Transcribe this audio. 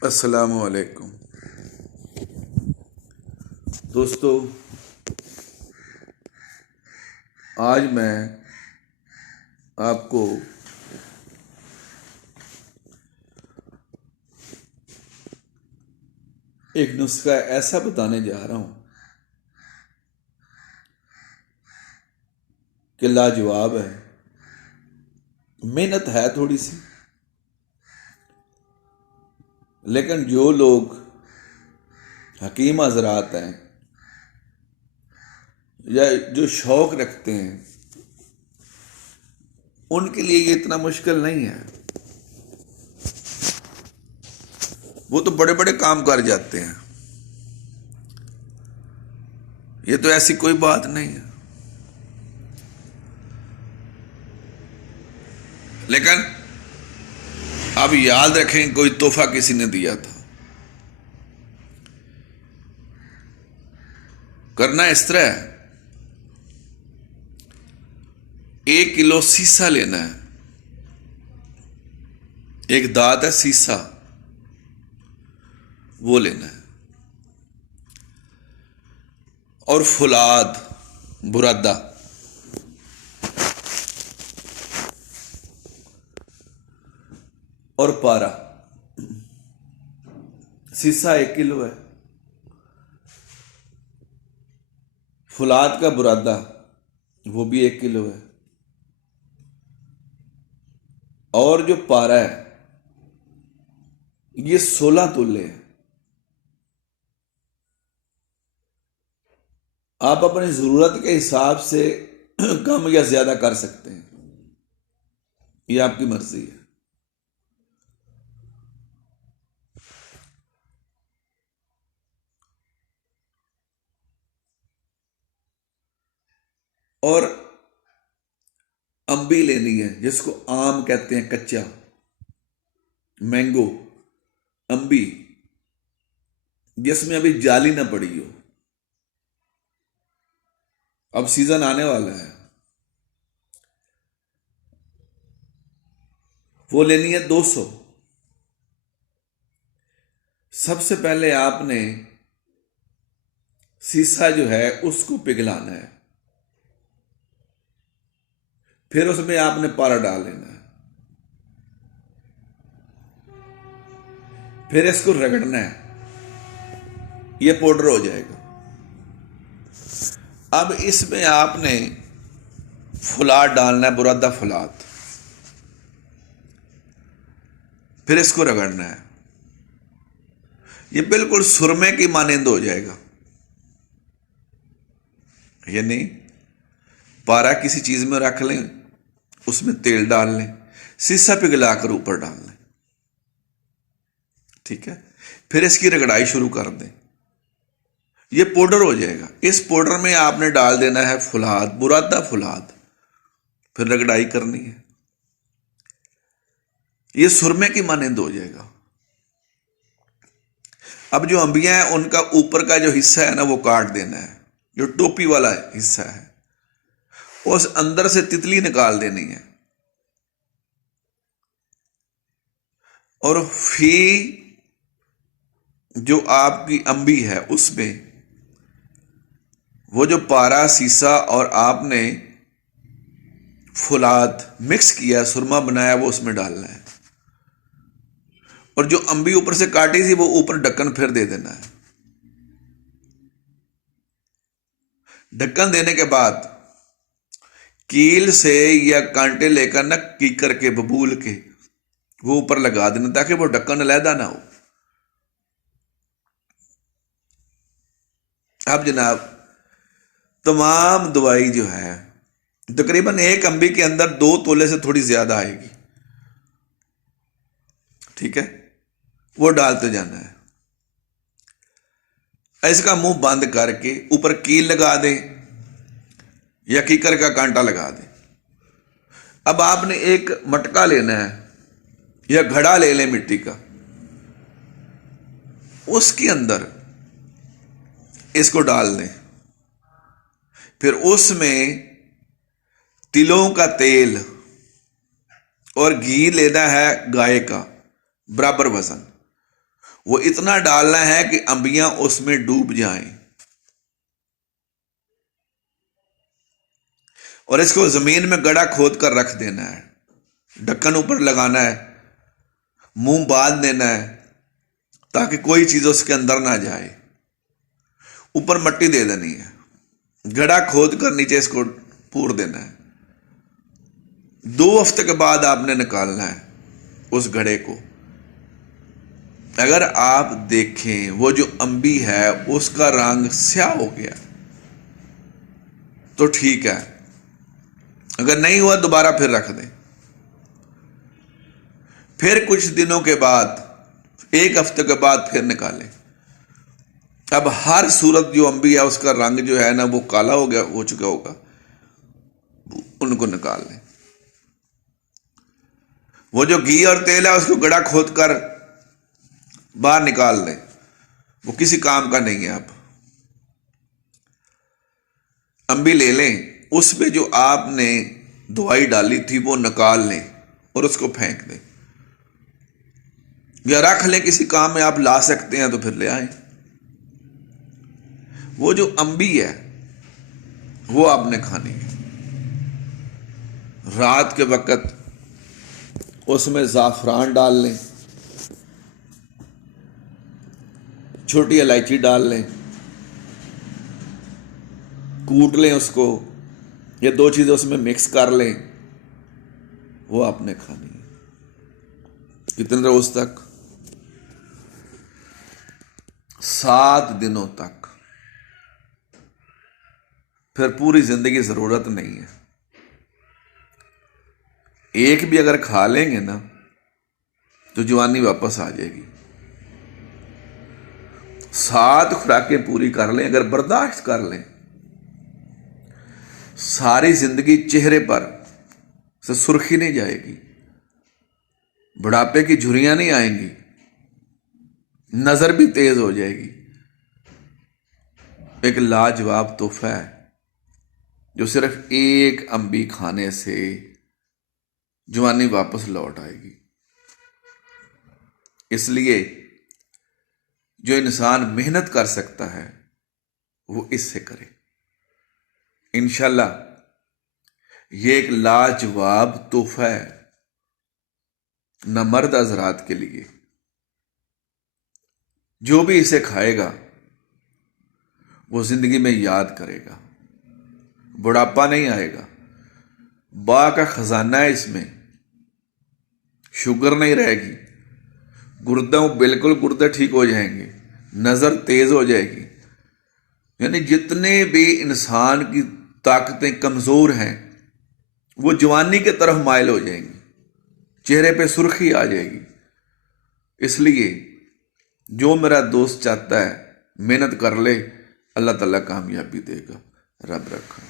अस्सलामु अलैकुम दोस्तों। आज मैं आपको एक नुस्खा ऐसा बताने जा रहा हूँ कि लाजवाब है। मेहनत है थोड़ी सी, लेकिन जो लोग हकीम हजरात हैं या जो शौक रखते हैं उनके लिए ये इतना मुश्किल नहीं है। वो तो बड़े बड़े काम कर जाते हैं, ये तो ऐसी कोई बात नहीं है। लेकिन आप याद रखें, कोई तोहफा किसी ने दिया था। करना इस तरह है, 1 किलो सीसा लेना है। एक दांत है सीसा, वो लेना है। और फुलाद, बुरादा, और पारा। सीसा 1 किलो है, फुलाद का बुरादा वो भी 1 किलो है, और जो पारा है ये 16 तोले है। आप अपनी जरूरत के हिसाब से कम या ज्यादा कर सकते हैं, ये आपकी मर्जी है। और अम्बी लेनी है, जिसको आम कहते हैं, कच्चा मैंगो, अम्बी, जिसमें अभी जाली ना पड़ी हो। अब सीजन आने वाला है, वो लेनी है 200। सबसे पहले आपने सीसा जो है उसको पिघलाना है, फिर उसमें आपने पारा डाल लेना है, फिर इसको रगड़ना है, ये पाउडर हो जाएगा। अब इसमें आपने फुलाद डालना है, बुरादा फुलाद, फिर इसको रगड़ना है। ये बिल्कुल सुरमे की मानंद हो जाएगा। ये नहीं, पारा किसी चीज में रख लें, उसमें तेल डाल लें, सीसा पिघलाकर ऊपर डाल लें, ठीक है। फिर इसकी रगड़ाई शुरू कर दें, ये पाउडर हो जाएगा। इस पाउडर में आपने डाल देना है फुलाद, बुरादा फुलाद, फिर रगड़ाई करनी है, ये सुरमे की मानंद हो जाएगा। अब जो अंबियां हैं उनका ऊपर का जो हिस्सा है ना, वो काट देना है, जो टोपी वाला हिस्सा है, उस अंदर से तितली निकाल देनी है। और फिर जो आपकी अंबी है उसमें वो जो पारा, सीसा और आपने फुलाद मिक्स किया, सुरमा बनाया, वो उसमें डालना है। और जो अंबी ऊपर से काटी थी वो ऊपर ढक्कन फिर दे देना है। ढक्कन देने के बाद कील से या कांटे लेकर ना कीकर के, बबूल के, वो ऊपर लगा देना, ताकि वो ढक्कन अलहदा ना हो। अब जनाब, तमाम दवाई जो है तकरीबन एक अंबी के अंदर 2 तोले से थोड़ी ज्यादा आएगी, ठीक है। वो डालते जाना है। इसका मुंह बंद करके ऊपर कील लगा दे या कीकर का कांटा लगा दे। अब आपने एक मटका लेना है या घड़ा ले लें मिट्टी का, उसके अंदर इसको डाल दें। फिर उसमें तिलों का तेल और घी लेना है गाय का, बराबर वजन, वो इतना डालना है कि अंबियां उसमें डूब जाएं, और इसको जमीन में गड़ा खोद कर रख देना है, ढक्कन ऊपर लगाना है, मुंह बांध देना है ताकि कोई चीज उसके अंदर ना जाए। ऊपर मट्टी दे देनी है, गड़ा खोद कर नीचे इसको पूर देना है। 2 हफ्ते के बाद आपने निकालना है उस घड़े को। अगर आप देखें वो जो अंबी है उसका रंग स्याह हो गया तो ठीक है, अगर नहीं हुआ दोबारा फिर रख दें। फिर कुछ दिनों के बाद, 1 हफ्ते के बाद फिर निकालें। अब हर सूरत जो अंबी है उसका रंग जो है ना वो काला हो चुका होगा, उनको निकाल लें। वो जो घी और तेल है उसको गड़ा खोद कर बाहर निकाल दें, वो किसी काम का नहीं है। अब अंबी ले लें, उसमें जो आपने दवाई डाली थी वो निकाल लें और उसको फेंक दें, या रख लें, किसी काम में आप ला सकते हैं तो फिर ले आए। वो जो अंबी है वो आपने खानी है। रात के वक्त उसमें ज़ाफ़रान डाल लें, छोटी इलायची डाल लें, कूट लें उसको, या 2 चीज़ें उसमें मिक्स कर लें, वो आपने खानी है। कितने रोज तक? 7 दिनों तक। फिर पूरी जिंदगी जरूरत नहीं है। एक भी अगर खा लेंगे ना तो जवानी वापस आ जाएगी। 7 खुराकें पूरी कर लें, अगर बर्दाश्त कर लें, सारी जिंदगी चेहरे पर से सुर्खी नहीं जाएगी, बुढ़ापे की झुर्रियां नहीं आएंगी, नजर भी तेज हो जाएगी। एक लाजवाब तोहफा है जो सिर्फ एक अंबी खाने से जवानी वापस लौट आएगी। इसलिए जो इंसान मेहनत कर सकता है वो इससे करे। इंशाल्लाह ये एक लाजवाब तोहफा है न मर्द हजरात के लिए। जो भी इसे खाएगा वो जिंदगी में याद करेगा, बुढ़ापा नहीं आएगा। बा का खजाना है इसमें, शुगर नहीं रहेगी, गुर्दे ठीक हो जाएंगे, नजर तेज हो जाएगी। यानी जितने भी इंसान की ताकतें कमजोर हैं वो जवानी की तरफ माइल हो जाएंगी, चेहरे पे सुर्खी आ जाएगी। इसलिए जो मेरा दोस्त चाहता है मेहनत कर ले, अल्लाह ताला कामयाबी देगा। रब रखा।